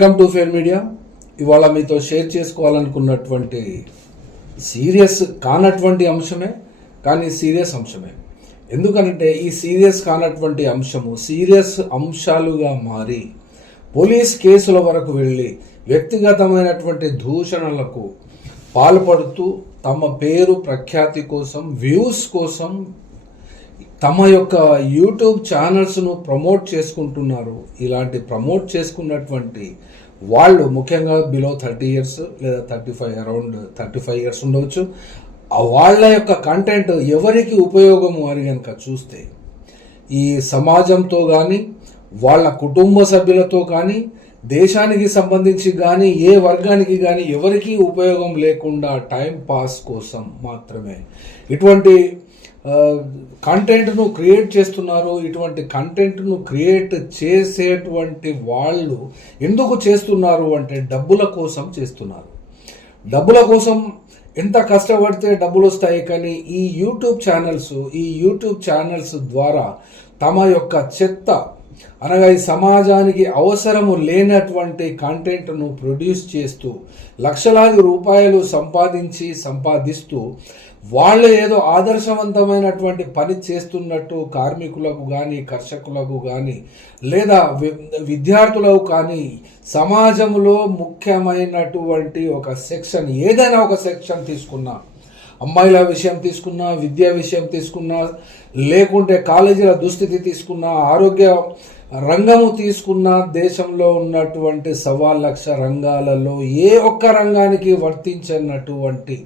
Welcome to fair media ఇవాళ మీతో share చేసుకోవాలనుకున్నటువంటి serious కానటువంటి అంశమే కానీ సీరియస్ అంశమే. ఎందుకంటే ఈ సీరియస్ కానటువంటి అంశము సీరియస్ అంశాలుగా మారి పోలీస్ కేసుల వరకు వెళ్ళి వ్యక్తిగతమైనటువంటి దూషణలకు పాల్పడుతూ తమ పేరు ప్రఖ్యాతి కోసం వ్యూస్ కోసం తమ యొక్క యూట్యూబ్ ఛానల్స్ను ప్రమోట్ చేసుకుంటున్నారు. ఇలాంటి ప్రమోట్ చేసుకున్నటువంటి వాళ్ళు ముఖ్యంగా బిలో థర్టీ ఇయర్స్ లేదా thirty five around thirty five years ఉండవచ్చు ఆ వాళ్ళ యొక్క కంటెంట్ ఎవరికి ఉపయోగము అని కనుక చూస్తే ఈ సమాజంతో కానీ వాళ్ళ కుటుంబ సభ్యులతో కానీ దేశానికి సంబంధించి కానీ ఏ వర్గానికి కానీ ఎవరికీ ఉపయోగం లేకుండా టైం పాస్ కోసం మాత్రమే. ఇటువంటి కంటెంట్ను క్రియేట్ చేస్తున్నారు. ఇటువంటి కంటెంట్ను క్రియేట్ చేసేటువంటి వాళ్ళు ఎందుకు చేస్తున్నారు అంటే డబ్బుల కోసం చేస్తున్నారు. డబ్బుల కోసం ఎంత కష్టపడితే డబ్బులు వస్తాయి కానీ ఈ యూట్యూబ్ ఛానల్స్ ఈ యూట్యూబ్ ఛానల్స్ ద్వారా తమ యొక్క చెత్త అనగా ఈ సమాజానికి అవసరము లేనటువంటి కంటెంట్ను ప్రొడ్యూస్ చేస్తూ లక్షలాది రూపాయలు సంపాదించి సంపాదిస్తూ వాళ్ళు ఏదో ఆదర్శవంతమైనటువంటి పని చేస్తున్నట్టు కార్మికులకు కానీ కర్షకులకు కానీ లేదా విద్యార్థులకు కానీ సమాజంలో ముఖ్యమైనటువంటి ఒక సెక్షన్ ఏదైనా ఒక సెక్షన్ తీసుకున్నా అమ్మాయిల విషయం తీసుకున్నా విద్యా విషయం తీసుకున్నా లేకుంటే కాలేజీల దుస్థితి తీసుకున్నా ఆరోగ్య రంగము తీసుకున్న దేశంలో ఉన్నటువంటి సవా లక్ష రంగాలలో ఏ ఒక్క రంగానికి వర్తించినటువంటి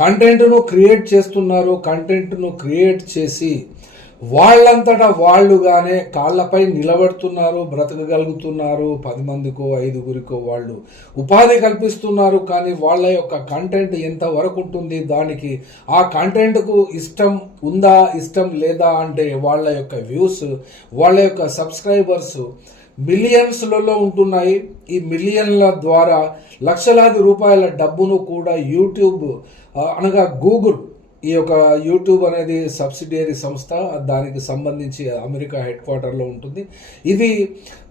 కంటెంట్ను క్రియేట్ చేస్తున్నారు కంటెంట్ను క్రియేట్ చేసి వాళ్ళంతటా వాళ్ళుగానే కాళ్ళపై నిలబడుతున్నారు బ్రతకగలుగుతున్నారు పది మందికో ఐదుగురికో వాళ్ళు. ఉపాధి కల్పిస్తున్నారు కానీ వాళ్ళ యొక్క కంటెంట్ ఎంతవరకు ఉంటుంది? దానికి ఆ కంటెంట్కు ఇష్టం ఉందా ఇష్టం లేదా అంటే వాళ్ళ యొక్క వ్యూస్ వాళ్ళ యొక్క సబ్స్క్రైబర్స్ మిలియన్స్లలో ఉంటున్నాయి. ఈ మిలియన్ల ద్వారా లక్షలాది రూపాయల డబ్బును కూడా యూట్యూబ్ అనగా గూగుల్ ఈ యొక్క యూట్యూబ్ అనేది సబ్సిడియరీ సంస్థ దానికి సంబంధించి అమెరికా హెడ్ క్వార్టర్లో ఉంటుంది. ఇది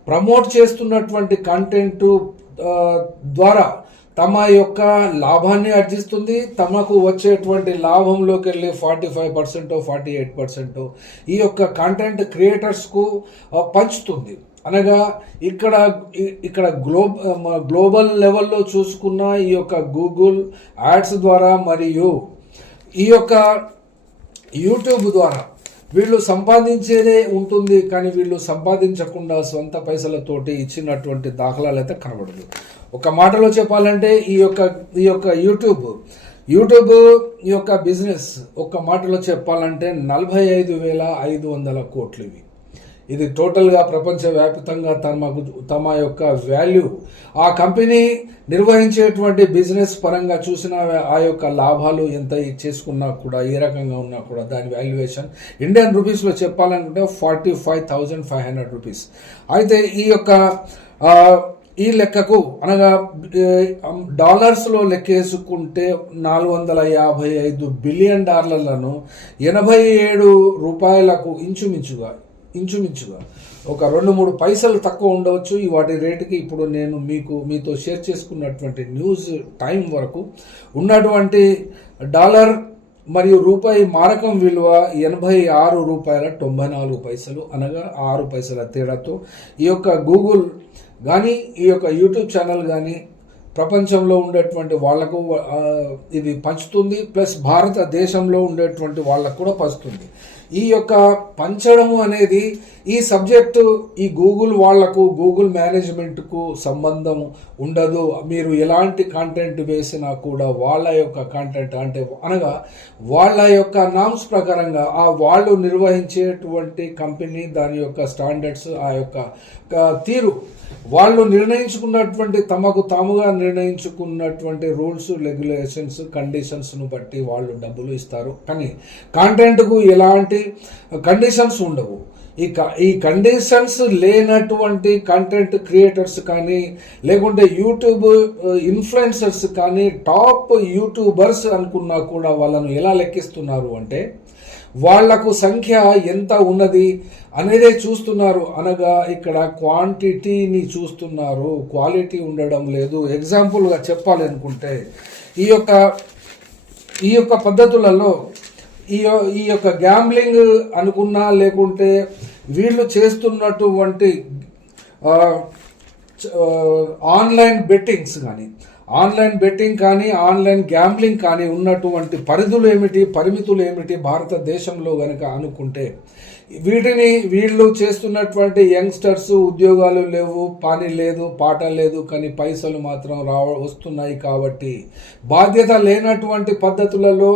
ప్రమోట్ చేస్తున్నటువంటి కంటెంట్ ద్వారా తమ యొక్క లాభాన్ని ఆర్జిస్తుంది. తమకు వచ్చేటువంటి లాభంలోకి వెళ్ళి forty five percent forty eight percent ఈ యొక్క కంటెంట్ క్రియేటర్స్కు పంచుతుంది. అనగా ఇక్కడ ఇక్కడ గ్లోబ్ గ్లోబల్ లెవెల్లో చూసుకున్న ఈ యొక్క గూగుల్ యాడ్స్ ద్వారా మరియు ఈ యొక్క యూట్యూబ్ ద్వారా వీళ్ళు సంపాదించేదే ఉంటుంది కానీ వీళ్ళు సంపాదించకుండా సొంత పైసలతోటి ఇచ్చినటువంటి దాఖలాలు అయితే కనబడదు. ఒక మాటలో చెప్పాలంటే ఈ యొక్క ఈ యొక్క యూట్యూబ్ యూట్యూబ్ ఈ యొక్క బిజినెస్ ఒక మాటలో చెప్పాలంటే నలభై ఐదు వేల ఐదు వందల కోట్లు ఇవి. ఇది టోటల్గా ప్రపంచవ్యాప్తంగా తమకు తమ యొక్క వాల్యూ. ఆ కంపెనీ నిర్వహించేటువంటి బిజినెస్ పరంగా చూసిన ఆ యొక్క లాభాలు ఎంత చేసుకున్నా కూడా ఏ రకంగా ఉన్నా కూడా దాని వాల్యుయేషన్ ఇండియన్ రూపీస్లో చెప్పాలనుకుంటే forty five thousand five hundred rupees. అయితే ఈ యొక్క ఈ లెక్కకు అనగా డాలర్స్లో లెక్కేసుకుంటే నాలుగు వందల యాభై ఐదు బిలియన్ డాలర్లను ఎనభై ఏడు రూపాయలకు ఇంచుమించుగా ఇంచుమించుగా ఒక రెండు మూడు పైసలు తక్కువ ఉండవచ్చు. ఈ వాటి రేటుకి ఇప్పుడు నేను మీకు మీతో షేర్ చేసుకున్నటువంటి న్యూస్ టైం వరకు ఉన్నటువంటి డాలర్ మరియు రూపాయి మారకం విలువ ఎనభై ఆరు రూపాయల తొంభై నాలుగు పైసలు అనగా ఆరు పైసల తేడాతో ఈ యొక్క గూగుల్ కానీ ఈ యొక్క యూట్యూబ్ ఛానల్ కానీ ప్రపంచంలో ఉండేటువంటి వాళ్ళకు ఇది పంచుతుంది. ప్లస్ భారతదేశంలో ఉండేటువంటి వాళ్ళకు కూడా పంచుతుంది. ఈ యొక్క పంచడము అనేది ఈ సబ్జెక్టు ఈ గూగుల్ వాళ్ళకు గూగుల్ మేనేజ్మెంట్కు సంబంధం ఉండదు. మీరు ఎలాంటి కంటెంట్ వేసినా కూడా వాళ్ళ యొక్క కంటెంట్ అంటే అనగా వాళ్ళ యొక్క నామ్స్ ప్రకారంగా ఆ వాళ్ళు నిర్వహించేటువంటి కంపెనీ దాని యొక్క స్టాండర్డ్స్ ఆ యొక్క తీరు వాళ్ళు నిర్ణయించుకున్నటువంటి తమకు తాముగా నిర్ణయించుకున్నటువంటి రూల్స్ రెగ్యులేషన్స్ కండిషన్స్ను బట్టి వాళ్ళు డబ్బులు ఇస్తారు. కానీ కాంటెంట్కు ఎలాంటి కండిషన్స్ ఉండవు. ఈ క- ఈ కండిషన్స్ లేనటువంటి కంటెంట్ క్రియేటర్స్ కానీ లేకుంటే యూట్యూబ్ ఇన్ఫ్లుయెన్సర్స్ కానీ టాప్ యూట్యూబర్స్ అనుకున్నా కూడా వాళ్ళను ఎలా లెక్కిస్తున్నారు అంటే వాళ్ళకు సంఖ్య ఎంత ఉన్నది అనేదే చూస్తున్నారు. అనగా ఇక్కడ క్వాంటిటీని చూస్తున్నారు. క్వాలిటీ ఉండడం లేదు. ఎగ్జాంపుల్గా చెప్పాలి అనుకుంటే ఈ యొక్క ఈ యొక్క పద్ధతులలో ఈ ఈ యొక్క గ్యాంబ్లింగ్ అనుకున్నా లేకుంటే వీళ్ళు చేస్తున్నటువంటి ఆన్లైన్ బెట్టింగ్స్ కానీ ఆన్లైన్ బెట్టింగ్ కానీ ఆన్లైన్ గ్యాంబ్లింగ్ కానీ ఉన్నటువంటి పరిధులు ఏమిటి పరిమితులు ఏమిటి భారతదేశంలో గనక అనుకుంటే వీటిని వీళ్ళు చేస్తున్నటువంటి యంగ్స్టర్స్ ఉద్యోగాలు లేవు పని లేదు పాట లేదు కానీ పైసలు మాత్రం రావ వస్తున్నాయి కాబట్టి బాధ్యత లేనటువంటి పద్ధతులలో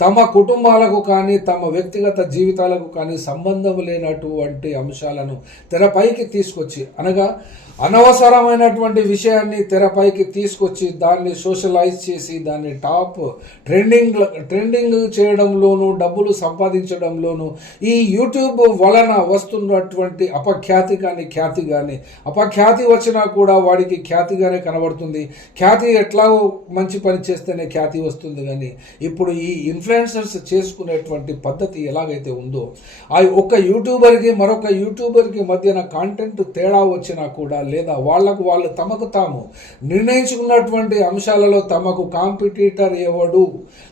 తమ కుటుంబాలకు కానీ తమ వ్యక్తిగత జీవితాలకు కానీ సంబంధం లేనటువంటి అంశాలను తెరపైకి తీసుకొచ్చి అనగా అనవసరమైనటువంటి విషయాన్ని తెరపైకి తీసుకొచ్చి దాన్ని సోషలైజ్ చేసి దాన్ని టాప్ ట్రెండింగ్ ట్రెండింగ్ చేయడంలోనూ డబ్బులు సంపాదించడంలోనూ ఈ యూట్యూబ్ వలన వస్తున్నటువంటి అపఖ్యాతి కానీ ఖ్యాతి కానీ అపఖ్యాతి వచ్చినా కూడా వాడికి ఖ్యాతిగానే కనబడుతుంది. ఖ్యాతి ఎట్లా మంచి పని చేస్తేనే ఖ్యాతి వస్తుంది కానీ ఇప్పుడు ఈ ఇన్ఫ్లుయెన్సర్స్ చేసుకునేటువంటి పద్ధతి ఎలాగైతే ఉందో ఆ ఒక్క యూట్యూబర్కి మరొక యూట్యూబర్కి మధ్యన కాంటెంట్ తేడా వచ్చినా కూడా లేదా వాళ్ళకు వాళ్ళు తమకు తాము నిర్ణయించుకున్నటువంటి అంశాలలో తమకు కాంపిటీటర్ ఎవడు?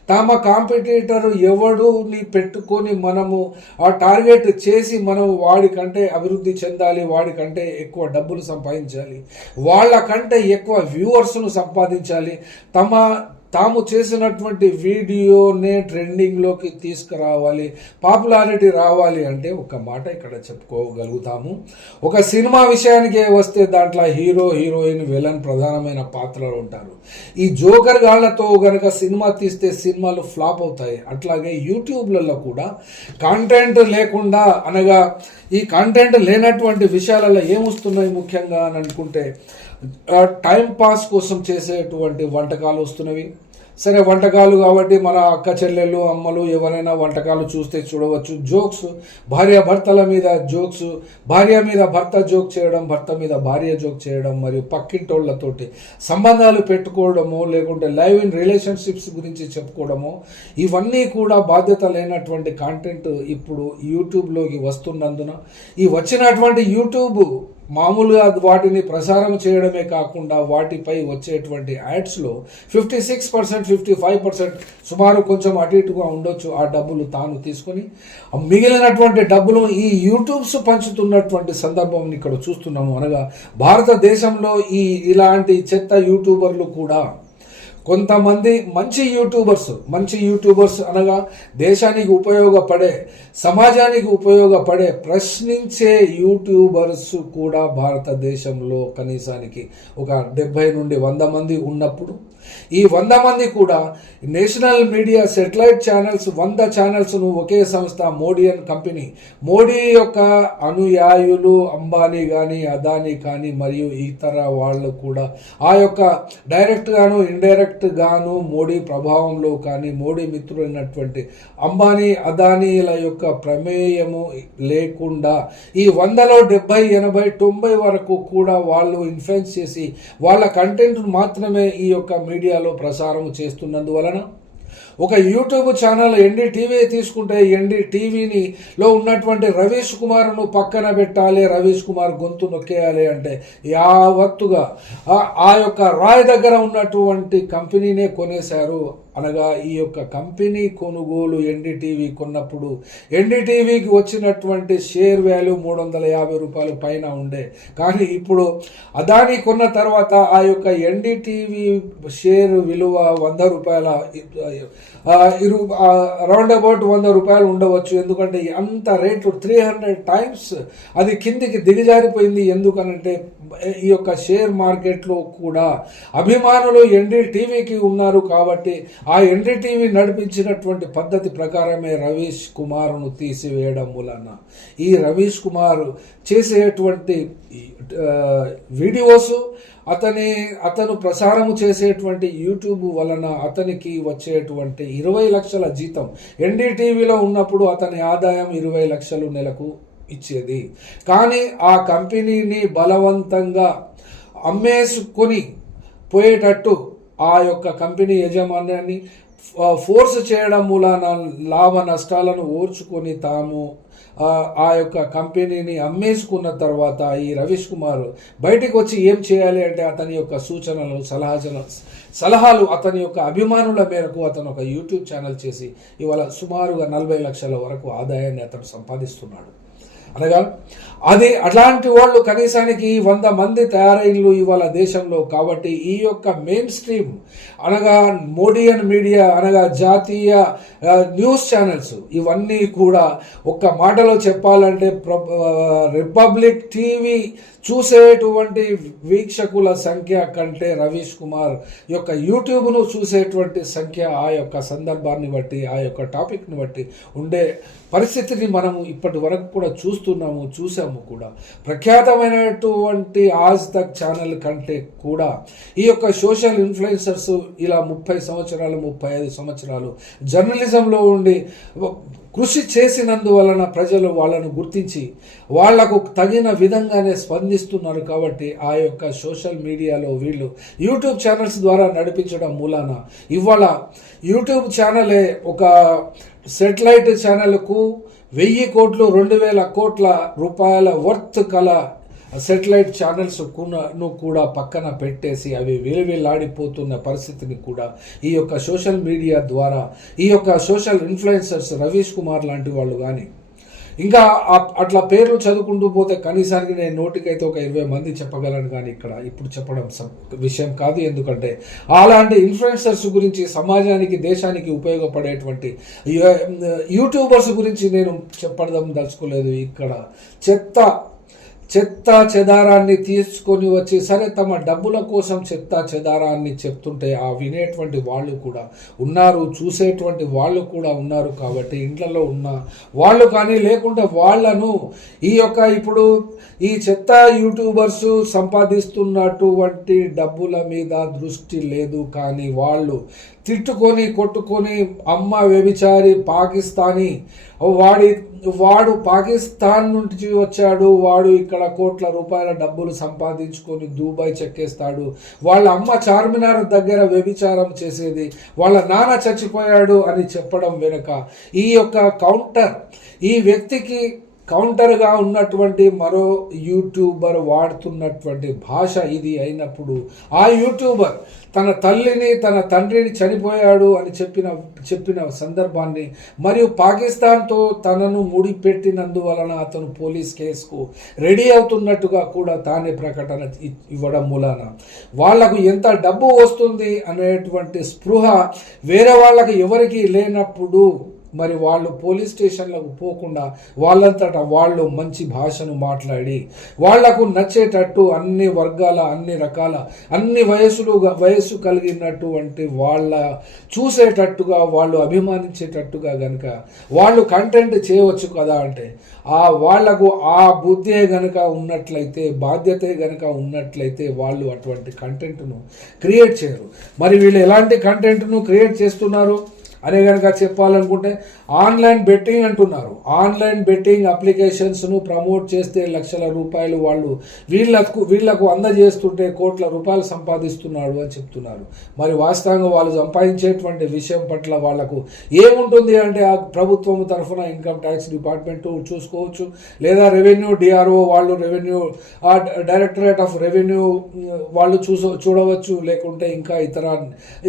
తమ కాంపిటీటర్ ఎవడుని పెట్టుకొని మనము ఆ టార్గెట్ చేసి మనం వాడికంటే అభివృద్ధి చెందాలి వాడికంటే ఎక్కువ డబ్బులు సంపాదించాలి వాళ్ళకంటే ఎక్కువ వ్యూవర్స్ను సంపాదించాలి తమ తాము చేసినటువంటి వీడియోనే ట్రెండింగ్లోకి తీసుకురావాలి పాపులారిటీ రావాలి అంటే ఒక మాట ఇక్కడ చెప్పుకోగలుగుతాము. ఒక సినిమా విషయానికి వస్తే దాంట్లో హీరో హీరోయిన్ విలన్ ప్రధానమైన పాత్రలు ఉంటారు. ఈ జోకర్ గాళ్ళతో గనక సినిమా తీస్తే సినిమాలు ఫ్లాప్ అవుతాయి. అట్లాగే యూట్యూబ్లలో కూడా కాంటెంట్ లేకుండా అనగా ఈ కాంటెంట్ లేనటువంటి విషయాలలో ఏమొస్తున్నాయి ముఖ్యంగా అని అనుకుంటే టైం పాస్ కోసం చేసేటువంటి వంటకాలు వస్తున్నవి. సరే వంటకాలు కాబట్టి మన అక్క చెల్లెళ్ళు అమ్మలు ఎవరైనా వంటకాలు చూస్తే చూడవచ్చు. జోక్స్ భార్య భర్తల మీద జోక్స్ భార్య మీద భర్త జోక్ చేయడం భర్త మీద భార్య జోక్ చేయడం మరియు పక్కింటోళ్ళతోటి సంబంధాలు పెట్టుకోవడము లేకుంటే లైవ్ ఇన్ రిలేషన్షిప్స్ గురించి చెప్పుకోవడము ఇవన్నీ కూడా బాధ్యత లేనటువంటి కాంటెంట్ ఇప్పుడు యూట్యూబ్లోకి వస్తున్నందున ఈ వచ్చినటువంటి యూట్యూబ్ మామూలుగా వాటిని ప్రసారం చేయడమే కాకుండా వాటిపై వచ్చేటువంటి యాడ్స్లో fifty six percent fifty five percent సుమారు కొంచెం అటు ఇటుగా ఉండొచ్చు ఆ డబ్బులు తాను తీసుకొని. మిగిలినటువంటి డబ్బులు ఈ యూట్యూబ్స్ పంచుతున్నటువంటి సందర్భం ఇక్కడ చూస్తున్నాము అనగా భారతదేశంలో ఈ ఇలాంటి చెత్త యూట్యూబర్లు కూడా కొంతమంది మంచి యూట్యూబర్స్ మంచి యూట్యూబర్స్ అనగా దేశానికి ఉపయోగపడే సమాజానికి ఉపయోగపడే ప్రశ్నించే యూట్యూబర్స్ కూడా భారతదేశంలో కనీసానికి ఒక డెబ్బై నుండి వంద మంది ఉన్నప్పుడు ఈ వంద మంది కూడా నేషనల్ మీడియా సెటిలైట్ ఛానల్స్ వంద ఛానల్స్ను ఒకే సంస్థ మోడియన్ కంపెనీ. మోడీ యొక్క అనుయాయులు అంబానీ కానీ అదానీ కానీ మరియు ఇతర వాళ్ళు కూడా ఆ యొక్క డైరెక్ట్గాను ఇండైరెక్ట్ గాను మోడీ ప్రభావంలో కానీ మోడీ మిత్రులైనటువంటి అంబానీ అదానీల యొక్క ప్రమేయము లేకుండా ఈ వందలో డెబ్బై ఎనభై తొంభై వరకు కూడా వాళ్ళు ఇన్ఫ్లుయెన్స్ చేసి వాళ్ళ కంటెంట్ మాత్రమే ఈ యొక్క మీడియాలో ప్రసారం చేస్తున్నందువలన ఒక యూట్యూబ్ ఛానల్ ఎన్డీ టీవీ తీసుకుంటే ఎన్డీ టీవీని లో ఉన్నటువంటి రవీష్ కుమార్ను పక్కన పెట్టాలి రవీష్ కుమార్ గొంతు నొక్కేయాలి అంటే యావత్తుగా ఆ- ఆ యొక్క రాయ్ దగ్గర ఉన్నటువంటి కంపెనీనే కొనేశారు. అనగా ఈ యొక్క కంపెనీ కొనుగోలు ఎన్డీటీవీ కొన్నప్పుడు ఎన్డీటీవీకి వచ్చినటువంటి షేర్ వాల్యూ మూడు వందల యాభై రూపాయలు పైన ఉండే. కానీ ఇప్పుడు అదాని కొన్న తర్వాత ఆ యొక్క ఎన్డీటీవీ షేర్ విలువ వంద రూపాయల ఇరు రౌండ్ అబౌట్ వంద రూపాయలు ఉండవచ్చు. ఎందుకంటే అంత రేటు త్రీ హండ్రెడ్ టైమ్స్ అది కిందికి దిగజారిపోయింది. ఎందుకనంటే ఈ యొక్క షేర్ మార్కెట్లో కూడా అభిమానులు ఎన్డీటీవీకి ఉన్నారు కాబట్టి ఆ ఎన్డీటీవీ నడిపించినటువంటి పద్ధతి ప్రకారమే రవీష్ కుమార్ను తీసివేయడం వలన ఈ రవీష్ కుమార్ చేసేటువంటి వీడియోస్ అతని అతను ప్రసారము చేసేటువంటి యూట్యూబ్ వలన అతనికి వచ్చేటువంటి ఇరవై లక్షల జీతం. ఎన్డీటీవీలో ఉన్నప్పుడు అతని ఆదాయం ఇరవై లక్షలు నెలకు ఇచ్చేది. కానీ ఆ కంపెనీని బలవంతంగా అమ్మేసుకొని పోయేటట్టు ఆ యొక్క కంపెనీ యజమాన్యాన్ని ఫోర్స్ చేయడం మూలాన లాభ నష్టాలను ఓర్చుకొని తాము ఆ, యొక్క కంపెనీని అమ్మేసుకున్న తర్వాత ఈ రవీష్ కుమార్ బయటికి వచ్చి ఏం చేయాలి అంటే అతని యొక్క సూచనలు సలహాజన సలహాలు అతని యొక్క అభిమానుల మేరకు అతను ఒక యూట్యూబ్ ఛానల్ చేసి ఇవాళ సుమారుగా నలభై లక్షల వరకు ఆదాయాన్ని అతను సంపాదిస్తున్నాడు. అనగా అది అట్లాంటి వాళ్ళు కనీసానికి వంద మంది తయారైళ్ళు ఇవాళ దేశంలో కాబట్టి ఈ యొక్క మెయిన్ స్ట్రీమ్ అనగా మోడియన్ మీడియా అనగా జాతీయ న్యూస్ ఛానల్స్ ఇవన్నీ కూడా ఒక్క మాటలో చెప్పాలంటే ప్ర- రిపబ్లిక్ టీవీ చూసేటువంటి వీక్షకుల సంఖ్య కంటే రవీష్ కుమార్ యొక్క యూట్యూబ్ను చూసేటువంటి సంఖ్య ఆ యొక్క సందర్భాన్ని బట్టి ఆ యొక్క టాపిక్ని బట్టి ఉండే పరిస్థితిని మనము ఇప్పటి వరకు కూడా చూస్తున్నాము చూసాము. కూడా. ప్రఖ్యాతమైనటువంటి ఆజ్ తక్ ఛానల్ కంటే కూడా ఈ యొక్క సోషల్ ఇన్ఫ్లుయెన్సర్స్ ఇలా ముప్పై సంవత్సరాలు ముప్పై ఐదు సంవత్సరాలు జర్నలిజంలో ఉండి కృషి చేసినందువలన ప్రజలు వాళ్ళను గుర్తించి వాళ్ళకు తగిన విధంగానే స్పందిస్తున్నారు కాబట్టి ఆ యొక్క సోషల్ మీడియాలో వీళ్ళు యూట్యూబ్ ఛానల్స్ ద్వారా నడిపించడం మూలాన ఇవాళ యూట్యూబ్ ఛానలే ఒక సెటిలైట్ ఛానల్కు వెయ్యి కోట్లు రెండు వేల కోట్ల రూపాయల వర్త్ కల సెటిలైట్ ఛానల్స్ను కూడా పక్కన పెట్టేసి అవి వేలువేలాడిపోతున్న పరిస్థితిని కూడా ఈ యొక్క సోషల్ మీడియా ద్వారా ఈ యొక్క సోషల్ ఇన్ఫ్లుయెన్సర్స్ రవీష్ కుమార్ లాంటి వాళ్ళు కానీ ఇంకా అట్లా పేర్లు చదువుకుంటూ పోతే కనీసానికి నేను నోటికైతే ఒక ఇరవై మంది చెప్పగలను కానీ ఇక్కడ ఇప్పుడు చెప్పడం విషయం కాదు. ఎందుకంటే అలాంటి ఇన్ఫ్లుయెన్సర్స్ గురించి సమాజానికి దేశానికి ఉపయోగపడేటువంటి యూట్యూబర్స్ గురించి నేను చెప్పడం దలుచుకోలేదు ఇక్కడ చెత్త చెత్త చెదారాన్ని తీసుకొని వచ్చి సరే తమ డబ్బుల కోసం చెత్త చెదారాన్ని చెప్తుంటే ఆ వినేటువంటి వాళ్ళు కూడా ఉన్నారు చూసేటువంటి వాళ్ళు కూడా ఉన్నారు కాబట్టి ఇండ్లలో ఉన్న వాళ్ళు కానీ లేకుంటే వాళ్ళను ఈ యొక్క ఇప్పుడు ఈ చెత్త యూట్యూబర్స్ సంపాదిస్తున్నటువంటి డబ్బుల మీద దృష్టి లేదు కానీ వాళ్ళు తిట్టుకొని కొట్టుకొని అమ్మ వ్యభిచారి పాకిస్తానీ. వాడి వాడు పాకిస్తాన్ నుంచి వచ్చాడు. వాడు ఇక్కడ కోట్ల రూపాయల డబ్బులు సంపాదించుకొని దుబాయ్ చెక్కేస్తాడు. వాళ్ళ అమ్మ చార్మినార్ దగ్గర వ్యభిచారం చేసేది. వాళ్ళ నాన్న చచ్చిపోయాడు అని చెప్పడం వెనుక. ఈ యొక్క కౌంటర్ ఈ వ్యక్తికి కౌంటర్గా ఉన్నటువంటి మరో యూట్యూబర్ వాడుతున్నటువంటి భాష ఇది అయినప్పుడు ఆ యూట్యూబర్ తన తల్లిని తన తండ్రిని చనిపోయాడు అని చెప్పిన చెప్పిన సందర్భాన్ని మరియు పాకిస్తాన్తో తనను ముడిపెట్టినందువలన అతను పోలీస్ కేసుకు రెడీ అవుతున్నట్టుగా కూడా తానే ప్రకటన ఇవ్వడం మూలాన. వాళ్ళకు ఎంత డబ్బు వస్తుంది అనేటువంటి స్పృహ వేరే వాళ్ళకి ఎవరికీ లేనప్పుడు మరి వాళ్ళు పోలీస్ స్టేషన్లకు పోకుండా వాళ్ళంతట వాళ్ళు మంచి భాషను మాట్లాడి వాళ్ళకు నచ్చేటట్టు అన్ని వర్గాల అన్ని రకాల అన్ని వయసులు వయస్సు కలిగినటువంటి వాళ్ళ చూసేటట్టుగా వాళ్ళు అభిమానించేటట్టుగా కనుక వాళ్ళు కంటెంట్ చేయవచ్చు కదా అంటే ఆ వాళ్ళకు ఆ బుద్ధే గనక ఉన్నట్లయితే బాధ్యతే గనక ఉన్నట్లయితే వాళ్ళు అటువంటి కంటెంట్ను క్రియేట్ చేయరు. మరి వీళ్ళు ఎలాంటి కంటెంట్ను క్రియేట్ చేస్తున్నారు? అనే కనుక చెప్పాలనుకుంటే ఆన్లైన్ బెట్టింగ్ అంటున్నారు. ఆన్లైన్ బెట్టింగ్ అప్లికేషన్స్ను ప్రమోట్ చేస్తే లక్షల రూపాయలు వాళ్ళు వీళ్ళకు వీళ్ళకు అందజేస్తుంటే కోట్ల రూపాయలు సంపాదిస్తున్నాడు అని చెప్తున్నారు. మరి వాస్తవంగా వాళ్ళు సంపాదించేటువంటి విషయం పట్ల వాళ్ళకు ఏముంటుంది అంటే ఆ ప్రభుత్వం తరఫున ఇన్కమ్ ట్యాక్స్ డిపార్ట్మెంట్ చూసుకోవచ్చు. లేదా రెవెన్యూ డిఆర్ఓ వాళ్ళు రెవెన్యూ ఆ డైరెక్టరేట్ ఆఫ్ రెవెన్యూ వాళ్ళు చూస చూడవచ్చు. లేకుంటే ఇంకా ఇతర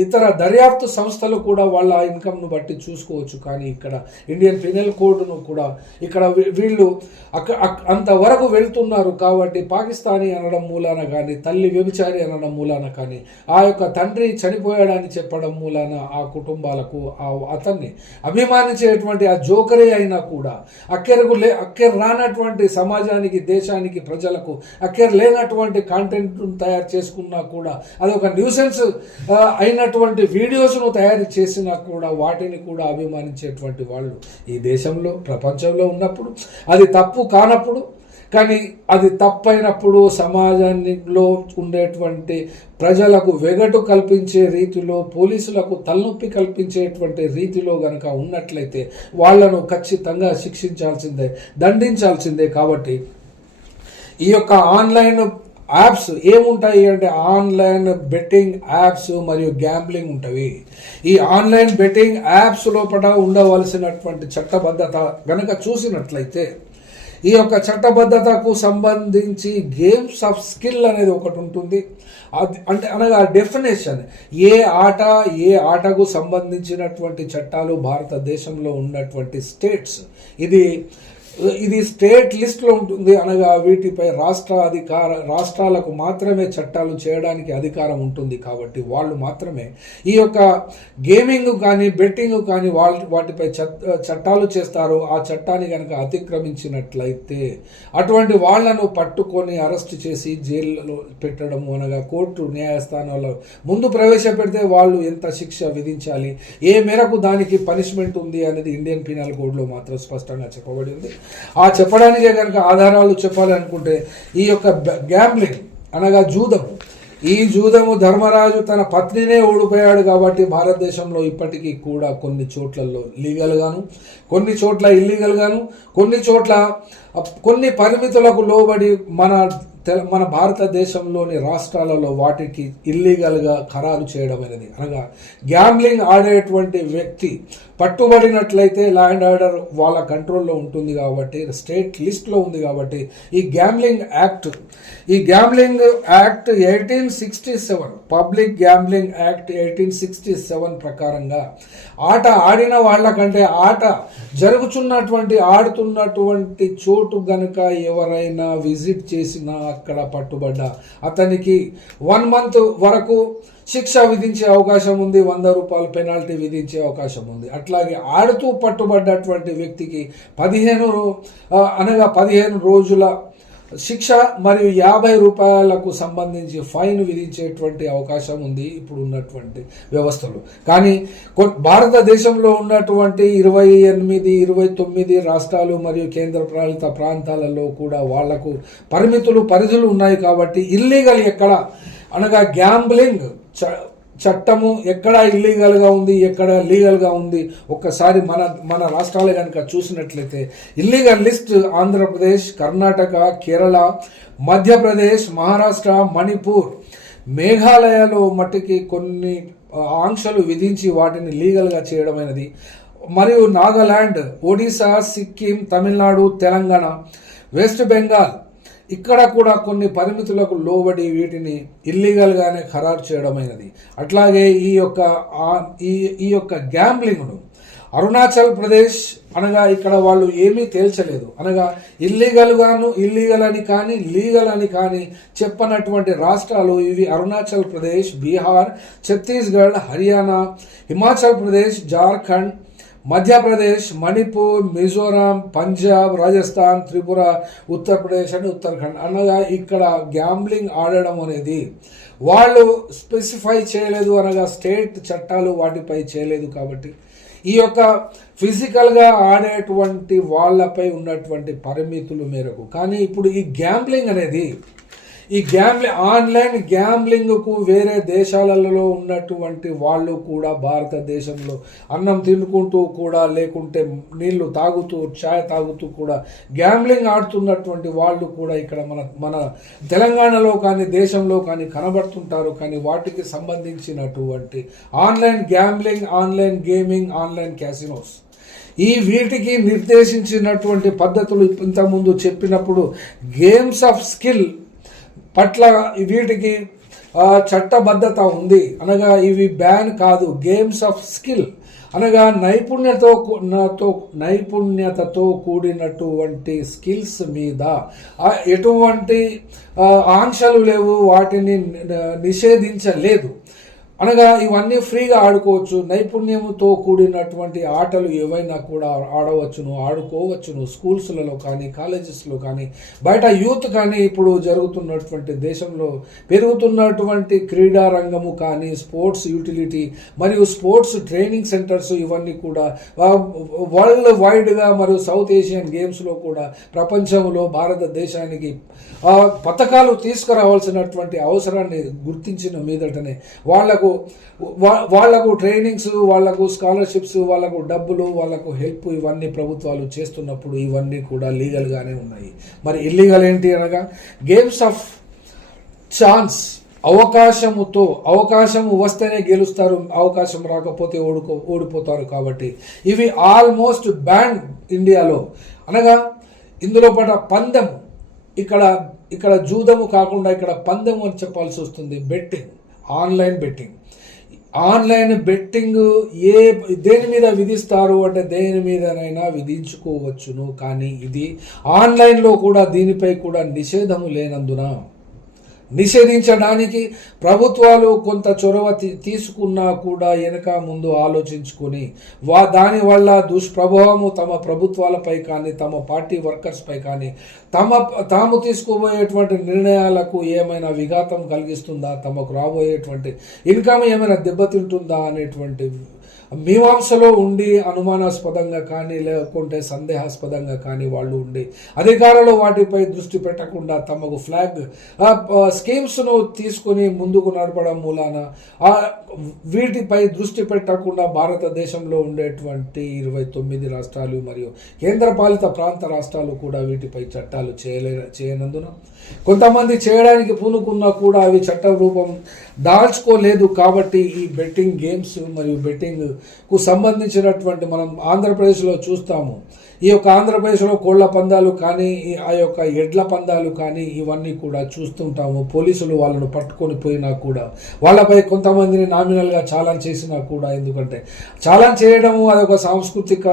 ఇతర దర్యాప్తు సంస్థలు కూడా వాళ్ళ ఇన్కమ్ను బట్టి చూసుకోవచ్చు. కానీ ఇక్కడ ఇండియన్ పెనల్ కోడ్ను కూడా ఇక్కడ వీ- వీళ్ళు అక్క అంతవరకు వెళ్తున్నారు కాబట్టి పాకిస్తానీ అనడం మూలాన కానీ తల్లి వ్యభిచారి అనడం మూలాన కానీ ఆ యొక్క తండ్రి చనిపోయాడని చెప్పడం మూలాన ఆ కుటుంబాలకు ఆ అతన్ని అభిమానించేటువంటి ఆ జోకరే అయినా కూడా అక్కెరకు లే అక్కెర రానటువంటి సమాజానికి దేశానికి ప్రజలకు అక్కెర లేనటువంటి కాంటెంట్ తయారు చేసుకున్నా కూడా అది ఒక న్యూసెన్స్ అయినటువంటి వీడియోస్ను తయారు చేసినా కూడా వాటిని కూడా అభిమానించేటువంటి వాళ్ళు ఈ దేశంలో ప్రపంచంలో ఉన్నప్పుడు. అది తప్పు కానప్పుడు కానీ అది తప్పైనప్పుడు సమాజంలో ఉండేటువంటి ప్రజలకు వెగటు కల్పించే రీతిలో పోలీసులకు తలనొప్పి కల్పించేటువంటి రీతిలో గనక ఉన్నట్లయితే వాళ్ళను ఖచ్చితంగా శిక్షించాల్సిందే దండించాల్సిందే కాబట్టి ఈ యొక్క ఆన్లైన్ యాప్స్ ఏముంటాయి అంటే ఆన్లైన్ బెట్టింగ్ యాప్స్ మరియు గ్యాంబ్లింగ్ ఉంటవి. ఈ ఆన్లైన్ బెట్టింగ్ యాప్స్ లోపల ఉండవలసినటువంటి చట్టబద్ధత గనక చూసినట్లయితే ఈ యొక్క చట్టబద్ధతకు సంబంధించి గేమ్స్ ఆఫ్ స్కిల్ అనేది ఒకటి ఉంటుంది. అది అంటే అనగా డెఫినేషన్ ఏ ఆట ఏ ఆటకు సంబంధించినటువంటి చట్టాలు భారతదేశంలో ఉన్నటువంటి స్టేట్స్ ఇది ఇది స్టేట్ లిస్ట్లో ఉంటుంది అనగా వీటిపై రాష్ట్ర అధికార రాష్ట్రాలకు మాత్రమే చట్టాలు చేయడానికి అధికారం ఉంటుంది కాబట్టి వాళ్ళు మాత్రమే. ఈ యొక్క గేమింగ్ కానీ బెట్టింగ్ కానీ వాళ్ళ వాటిపై చట్టాలు చేస్తారు. ఆ చట్టాన్ని కనుక అతిక్రమించినట్లయితే అటువంటి వాళ్ళను పట్టుకొని అరెస్ట్ చేసి జైల్లో పెట్టడము అనగా కోర్టు న్యాయస్థానాల్లో ముందు ప్రవేశపెడితే వాళ్ళు ఎంత శిక్ష విధించాలి? ఏ మేరకు దానికి పనిష్మెంట్ ఉంది అనేది ఇండియన్ పీనల్ కోడ్లో మాత్రం స్పష్టంగా చెప్పబడింది. ఆ చెప్పడానికే కనుక ఆధారాలు చెప్పాలనుకుంటే ఈ యొక్క గ్యాంబ్లింగ్ అనగా జూదము. ఈ జూదము ధర్మరాజు తన పత్నినే ఓడిపోయాడు కాబట్టి భారతదేశంలో ఇప్పటికీ కూడా కొన్ని చోట్లలో లీగల్గాను కొన్ని చోట్ల ఇల్లీగల్గాను కొన్ని చోట్ల కొన్ని పరిమితులకు లోబడి మన తెల మన భారతదేశంలోని రాష్ట్రాలలో వాటికి ఇల్లీగల్గా ఖరారు చేయడం అనేది అనగా గ్యాంబ్లింగ్ ఆడేటువంటి వ్యక్తి పట్టుబడినట్లయితే లా అండ్ ఆర్డర్ వాళ్ళ కంట్రోల్లో ఉంటుంది కాబట్టి స్టేట్ లిస్ట్లో ఉంది కాబట్టి ఈ గ్యాంబ్లింగ్ యాక్ట్ ఈ gambling act eighteen sixty seven public gambling act eighteen sixty seven ప్రకారంగా ఆట ఆడిన వాళ్ళకంటే ఆట జరుగుతున్నటువంటి ఆడుతున్నటువంటి చోటు గనుక ఎవరైనా విజిట్ చేసినా అక్కడ పట్టుబడ్డ అతనికి వన్ మంత్ వరకు శిక్ష విధించే అవకాశం ఉంది వంద రూపాయలు పెనాల్టీ విధించే అవకాశం ఉంది. అట్లాగే ఆడుతూ పట్టుబడ్డటువంటి వ్యక్తికి పదిహేను అనగా పదిహేను రోజుల శిక్ష మరియు యాభై రూపాయలకు సంబంధించి ఫైన్ విధించేటువంటి అవకాశం ఉంది ఇప్పుడు ఉన్నటువంటి వ్యవస్థలు. కానీ భారతదేశంలో ఉన్నటువంటి ఇరవై ఎనిమిది ఇరవై తొమ్మిది రాష్ట్రాలు మరియు కేంద్ర పాలిత ప్రాంతాలలో కూడా వాళ్ళకు పరిమితులు పరిధులు ఉన్నాయి కాబట్టి ఇల్లీగల్ ఎక్కడ అనగా గ్యాంబ్లింగ్ చట్టము ఎక్కడ ఇల్లీగల్గా ఉంది ఎక్కడ లీగల్గా ఉంది ఒక్కసారి మన మన రాష్ట్రాలు కనుక చూసినట్లయితే ఇల్లీగల్ లిస్ట్ ఆంధ్రప్రదేశ్ కర్ణాటక కేరళ మధ్యప్రదేశ్ మహారాష్ట్ర మణిపూర్ మేఘాలయలో మట్టికి కొన్ని ఆంక్షలు విధించి వాటిని లీగల్గా చేయడమైనది మరియు నాగాలాండ్ ఒడిశా సిక్కిం తమిళనాడు తెలంగాణ వెస్ట్ బెంగాల్ ఇక్కడ కూడా కొన్ని పరిమితులకు లోబడి వీటిని ఇల్లీగల్గానే ఖరారు చేయడమైనది. అట్లాగే ఈ యొక్క ఆ- ఈ ఈ యొక్క గ్యాంబ్లింగ్ను అరుణాచల్ ప్రదేశ్ అనగా ఇక్కడ వాళ్ళు ఏమీ తేల్చలేదు. అనగా ఇల్లీగల్గాను ఇల్లీగల్ అని కానీ లీగల్ అని కానీ చెప్పనటువంటి రాష్ట్రాలు ఇవి అరుణాచల్ ప్రదేశ్ బీహార్ ఛత్తీస్గఢ్ హర్యానా హిమాచల్ ప్రదేశ్ జార్ఖండ్ మధ్యప్రదేశ్ మణిపూర్ మిజోరాం పంజాబ్ రాజస్థాన్ త్రిపుర ఉత్తరప్రదేశ్ అండ్ ఉత్తరాఖండ్. అనగా ఇక్కడ గ్యాంబ్లింగ్ ఆడడం అనేది. వాళ్ళు స్పెసిఫై చేయలేదు అనగా స్టేట్ చట్టాలు వాటిపై చేయలేదు కాబట్టి. ఈ యొక్క ఫిజికల్గా ఆడేటువంటి వాళ్ళపై ఉన్నటువంటి పరిమితులు మేరకు. కానీ ఇప్పుడు ఈ గ్యాంబ్లింగ్ అనేది ఈ గ్యాంబ్లింగ్ ఆన్లైన్ గ్యాంబ్లింగ్కు వేరే దేశాలలో ఉన్నటువంటి వాళ్ళు కూడా భారతదేశంలో అన్నం తినుకుంటూ కూడా లేకుంటే నీళ్ళు తాగుతూ ఛాయ్ తాగుతూ కూడా గ్యాంబ్లింగ్ ఆడుతున్నటువంటి వాళ్ళు కూడా ఇక్కడ మన మన తెలంగాణలో కానీ దేశంలో కానీ కనబడుతుంటారు. కానీ వాటికి సంబంధించినటువంటి online gambling online gaming online casinos. ఈ వీటికి నిర్దేశించినటువంటి పద్ధతులు ఇంతకుముందు చెప్పినప్పుడు గేమ్స్ ఆఫ్ స్కిల్ పట్ల వీటికి చట్టబద్ధత ఉంది. అనగా ఇవి బ్యాన్ కాదు గేమ్స్ ఆఫ్ స్కిల్. అనగా నైపుణ్యతో నాతో నైపుణ్యతతో కూడినటువంటి స్కిల్స్ మీద ఎటువంటి ఆంక్షలు లేవు వాటిని నిషేధించలేదు. అనగా ఇవన్నీ ఫ్రీగా ఆడుకోవచ్చు. నైపుణ్యంతో కూడినటువంటి ఆటలు ఏవైనా కూడా ఆడవచ్చును ఆడుకోవచ్చును. స్కూల్స్లలో కానీ కాలేజెస్లో కానీ బయట యూత్ కానీ ఇప్పుడు జరుగుతున్నటువంటి దేశంలో పెరుగుతున్నటువంటి క్రీడా రంగము కానీ స్పోర్ట్స్ యూటిలిటీ మరియు స్పోర్ట్స్ ట్రైనింగ్ సెంటర్స్ ఇవన్నీ కూడా వరల్డ్ వైడ్గా మరియు సౌత్ ఏషియన్ గేమ్స్లో కూడా ప్రపంచంలో భారతదేశానికి పథకాలు తీసుకురావాల్సినటువంటి అవసరాన్ని గుర్తించిన మీదటనే వాళ్ళకు వాళ్ళకు ట్రైనింగ్స్ వాళ్ళకు స్కాలర్షిప్స్ వాళ్ళకు డబ్బులు వాళ్ళకు హెల్ప్ ఇవన్నీ ప్రభుత్వాలు చేస్తున్నప్పుడు ఇవన్నీ కూడా లీగల్గానే ఉన్నాయి. మరి ఇల్లీగల్ ఏంటి అనగా గేమ్స్ ఆఫ్ ఛాన్స్ అవకాశముతో అవకాశం వస్తేనే గెలుస్తారు అవకాశం రాకపోతే ఓడుకో ఓడిపోతారు కాబట్టి. ఇవి ఆల్మోస్ట్ బ్యాన్ ఇండియాలో. అనగా ఇందులో పడ పందెం ఇక్కడ ఇక్కడ జూదము కాకుండా ఇక్కడ పందెం అని చెప్పాల్సి వస్తుంది. Betting online betting online betting ఏ దేని మీద విధిస్తారు అంటే దేని మీదనైనా విధించుకోవచ్చును. కానీ ఇది ఆన్లైన్లో కూడా దీనిపై కూడా నిషేధము లేనందున నిషేధించడానికి ప్రభుత్వాలు కొంత చొరవ తీ- తీసుకున్నా కూడా వెనక ముందు ఆలోచించుకొని వా దానివల్ల దుష్ప్రభావము తమ ప్రభుత్వాలపై కానీ తమ పార్టీ వర్కర్స్పై కానీ తమ తాము తీసుకోబోయేటువంటి నిర్ణయాలకు ఏమైనా విఘాతం కలిగిస్తుందా తమకు రాబోయేటువంటి ఇన్కమ్ ఏమైనా దెబ్బతింటుందా అనేటువంటి మీమాంసలో ఉండి అనుమానాస్పదంగా కానీ లేకుంటే సందేహాస్పదంగా కానీ వాళ్ళు ఉండి అధికారులు వాటిపై దృష్టి పెట్టకుండా తమకు ఫ్లాగ్ స్కీమ్స్ను తీసుకుని ముందుకు నడపడం మూలాన వీటిపై దృష్టి పెట్టకుండా భారతదేశంలో ఉండేటువంటి ఇరవై తొమ్మిది రాష్ట్రాలు మరియు కేంద్రపాలిత ప్రాంత రాష్ట్రాలు కూడా వీటిపై చట్టాలు చేయలే చేయనందున కొంతమంది చేయడానికి పూనుకున్నా కూడా అవి చట్ట రూపం దాల్చుకోలేదు కాబట్టి ఈ బెట్టింగ్ గేమ్స్ మరియు బెట్టింగ్కు సంబంధించినటువంటి మనం ఆంధ్రప్రదేశ్లో చూస్తాము. ఈ యొక్క ఆంధ్రప్రదేశ్లో కోళ్ళ పందాలు కానీ ఆ యొక్క ఎడ్ల పందాలు కానీ ఇవన్నీ కూడా చూస్తుంటాము. పోలీసులు వాళ్ళను పట్టుకొని పోయినా కూడా వాళ్ళపై కొంతమందిని నామినల్గా చాలాన్ చేసినా కూడా ఎందుకంటే చాలాన్ చేయడము అదొక సాంస్కృతిక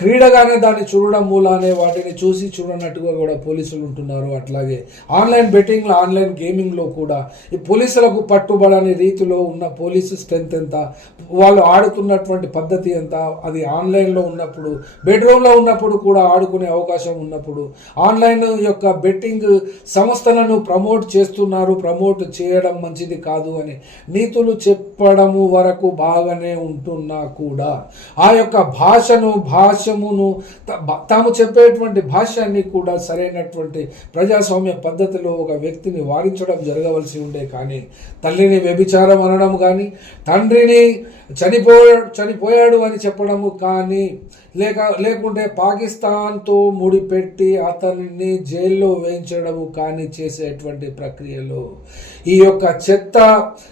క్రీడగానే దాన్ని చూడడం మూలానే వాటిని చూసి చూడనట్టుగా కూడా పోలీసులు ఉంటున్నారు. అట్లాగే ఆన్లైన్ బెట్టింగ్లో ఆన్లైన్ గేమింగ్లో కూడా ఈ పోలీసుల పోలీసులకు పట్టుబడని రీతిలో ఉన్న పోలీసు స్ట్రెంత్ ఎంత? వాళ్ళు ఆడుతున్నటువంటి పద్ధతి ఎంత? అది ఆన్లైన్లో ఉన్నప్పుడు బెడ్రూమ్లో ఉన్నప్పుడు కూడా ఆడుకునే అవకాశం ఉన్నప్పుడు ఆన్లైన్ యొక్క బెట్టింగ్ సంస్థలను ప్రమోట్ చేస్తున్నారు ప్రమోట్ చేయడం మంచిది కాదు అని నీతులు చెప్పడము వరకు బాగానే ఉంటున్నా కూడా. ఆ యొక్క భాషను భాషమును త- తాము చెప్పేటువంటి భాష్యాన్ని కూడా సరైనటువంటి ప్రజాస్వామ్య పద్ధతిలో ఒక వ్యక్తిని వారించడం జరగవలసి ఉండే కానీ తల్లిని వ్యభిచారం అనడం కానీ తండ్రిని చనిపో చనిపోయాడు అని చెప్పడము కానీ లేక లేకుంటే పాకిస్తాన్తో ముడిపెట్టి అతనిని జైల్లో వేయించడము కానీ చేసేటువంటి ప్రక్రియలో ఈ యొక్క చెత్త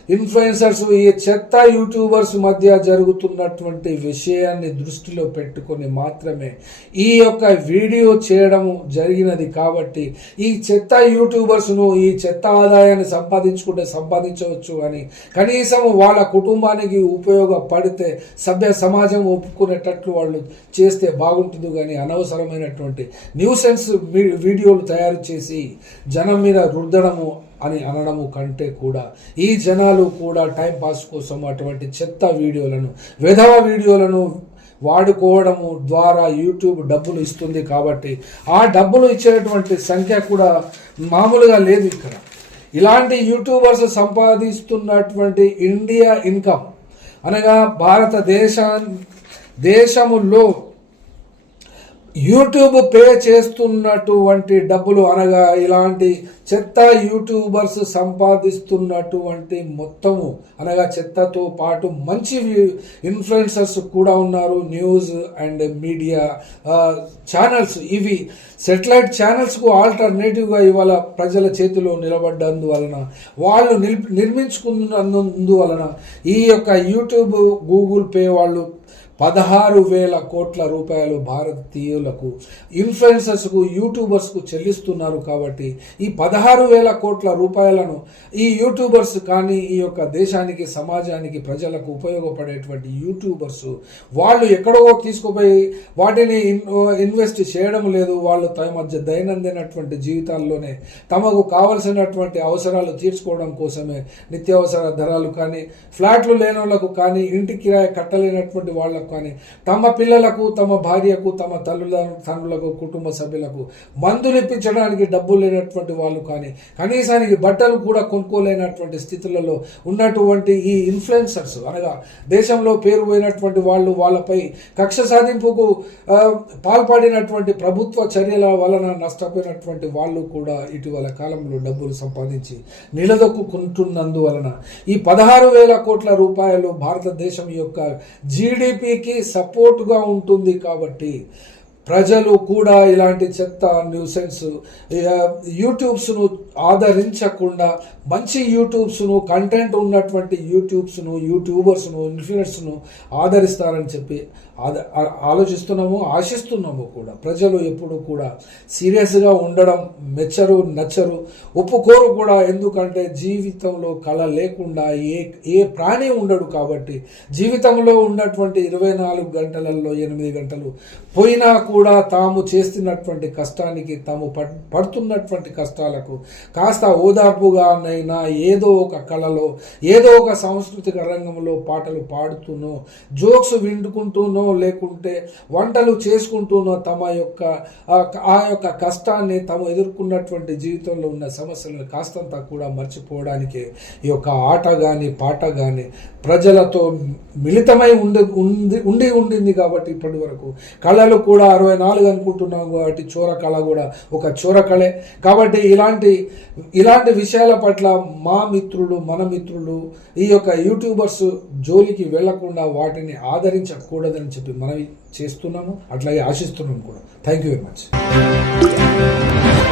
ఇన్ఫ్లుయెన్సర్స్ ఈ చెత్త యూట్యూబర్స్ మధ్య జరుగుతున్నటువంటి విషయాన్ని దృష్టిలో పెట్టుకొని మాత్రమే ఈ యొక్క వీడియో చేయడము జరిగినది కాబట్టి ఈ చెత్త యూట్యూబర్స్ను ఈ చెత్త ఆదాయాన్ని సంపాదించుకుంటే సంపాదించవచ్చు అని కనీసం వాళ్ళ కుటుంబానికి ఉపయోగపడితే సభ్య సమాజం ఒప్పుకునేటట్లు వాళ్ళు చేస్తే బాగుంటుంది కానీ అనవసరమైనటువంటి న్యూసెన్స్ వీడియోలు తయారు చేసి జనం మీద రుద్దడము అని అనడము కంటే కూడా ఈ జనాలు కూడా టైంపాస్ కోసం అటువంటి చెత్త వీడియోలను విధవ వీడియోలను వాడుకోవడము ద్వారా యూట్యూబ్ డబ్బులు ఇస్తుంది కాబట్టి ఆ డబ్బులు ఇచ్చేటువంటి సంఖ్య కూడా మామూలుగా లేదు ఇక్కడ. ఇలాంటి యూట్యూబర్స్ సంపాదిస్తున్నటువంటి ఇండియా ఇన్కమ్ అనగా భారతదేశ దేశములో యూట్యూబ్ పే చేస్తున్నటువంటి డబ్బులు అనగా ఇలాంటి చెత్త యూట్యూబర్స్ సంపాదిస్తున్నటువంటి మొత్తము అనగా చెత్తతో పాటు మంచి ఇన్ఫ్లుయెన్సర్స్ కూడా ఉన్నారు న్యూస్ అండ్ మీడియా ఛానల్స్ ఇవి. సెటిలైట్ ఛానల్స్కు ఆల్టర్నేటివ్గా ఇవాళ ప్రజల చేతిలో నిలబడ్డందువలన వాళ్ళు నిల్ నిర్మించుకున్నందువలన ఈ యొక్క యూట్యూబ్ గూగుల్ పే వాళ్ళు పదహారు వేల కోట్ల రూపాయలు భారతీయులకు ఇన్ఫ్లుయెన్సర్స్కు యూట్యూబర్స్కు చెల్లిస్తున్నారు కాబట్టి ఈ పదహారు వేల కోట్ల రూపాయలను ఈ యూట్యూబర్స్ కానీ ఈ యొక్క దేశానికి సమాజానికి ప్రజలకు ఉపయోగపడేటువంటి యూట్యూబర్స్ వాళ్ళు ఎక్కడో తీసుకుపోయి వాటిని ఇన్వెస్ట్ చేయడం లేదు. వాళ్ళు తమ మధ్య దైనందినటువంటి జీవితాల్లోనే తమకు కావలసినటువంటి అవసరాలు తీర్చుకోవడం కోసమే నిత్యావసర ధరలు కానీ ఫ్లాట్లు లేని వాళ్ళకు కానీ ఇంటి కిరాయి కట్టలేనటువంటి వాళ్ళకు కానీ తమ పిల్లలకు తమ భార్యకు తమ తల్లిదండ్రులకు కుటుంబ సభ్యులకు మందులు ఇప్పించడానికి డబ్బులు లేనటువంటి వాళ్ళు కానీ కనీసానికి బట్టలు కూడా కొనుక్కోలేనటువంటి స్థితులలో ఉన్నటువంటి ఈ ఇన్ఫ్లుయెన్సర్స్ అనగా దేశంలో పేరు పోయినటువంటి వాళ్ళు వాళ్ళపై కక్ష సాధింపుకు పాల్పడినటువంటి ప్రభుత్వ చర్యల వలన నష్టపోయినటువంటి వాళ్ళు కూడా ఇటీవల కాలంలో డబ్బులు సంపాదించి నిలదొక్కుంటున్నందువలన ఈ పదహారు వేల కోట్ల రూపాయలు భారతదేశం యొక్క జీడిపికి సపోర్ట్గా ఉంటుంది కాబట్టి ప్రజలు కూడా ఇలాంటి చెత్త న్యూసెన్స్ యూట్యూబ్స్ను ఆదరించకుండా మంచి యూట్యూబ్స్ను కంటెంట్ ఉన్నటువంటి యూట్యూబ్స్ను యూట్యూబర్స్ను ఇన్ఫ్లుయెన్స్ను ఆదరిస్తారని చెప్పి ఆలోచిస్తున్నాము ఆశిస్తున్నాము కూడా. ప్రజలు ఎప్పుడు కూడా సీరియస్గా ఉండడం మెచ్చరు నచ్చరు ఒప్పుకోరు కూడా. ఎందుకంటే జీవితంలో కళ లేకుండా ఏ ఏ ప్రాణి ఉండడు కాబట్టి. జీవితంలో ఉన్నటువంటి ఇరవై నాలుగు గంటలలో ఎనిమిది గంటలు పోయినా కూడా తాము చేస్తున్నటువంటి కష్టానికి తాము పడ్- పడుతున్నటువంటి కష్టాలకు కాస్త ఓదార్పుగానైనా ఏదో ఒక కళలో ఏదో ఒక సాంస్కృతిక రంగంలో పాటలు పాడుతూనో జోక్స్ వింటుకుంటూనో లేకుంటే వంటలు చేసుకుంటున్న తమ యొక్క ఆ- ఆ యొక్క కష్టాన్ని తాము ఎదుర్కొన్నటువంటి జీవితంలో ఉన్న సమస్యలను కాస్తంత కూడా మర్చిపోవడానికి ఈ యొక్క ఆట కానీ పాట కానీ ప్రజలతో మిళితమై ఉండి ఉంది ఉండి ఉండింది కాబట్టి ఇప్పటి వరకు. కళలు కూడా అరవై నాలుగు అనుకుంటున్నాం కాబట్టి చోర కళ కూడా ఒక చోర కళే. కాబట్టి ఇలాంటి ఇలాంటి విషయాల పట్ల మా మిత్రులు మన మిత్రులు ఈ యొక్క యూట్యూబర్స్ జోలికి వెళ్ళకుండా వాటిని ఆదరించకూడదని చెప్పి మనం చేస్తున్నాము అట్లాగే ఆశిస్తున్నాము కూడా. Thank you very much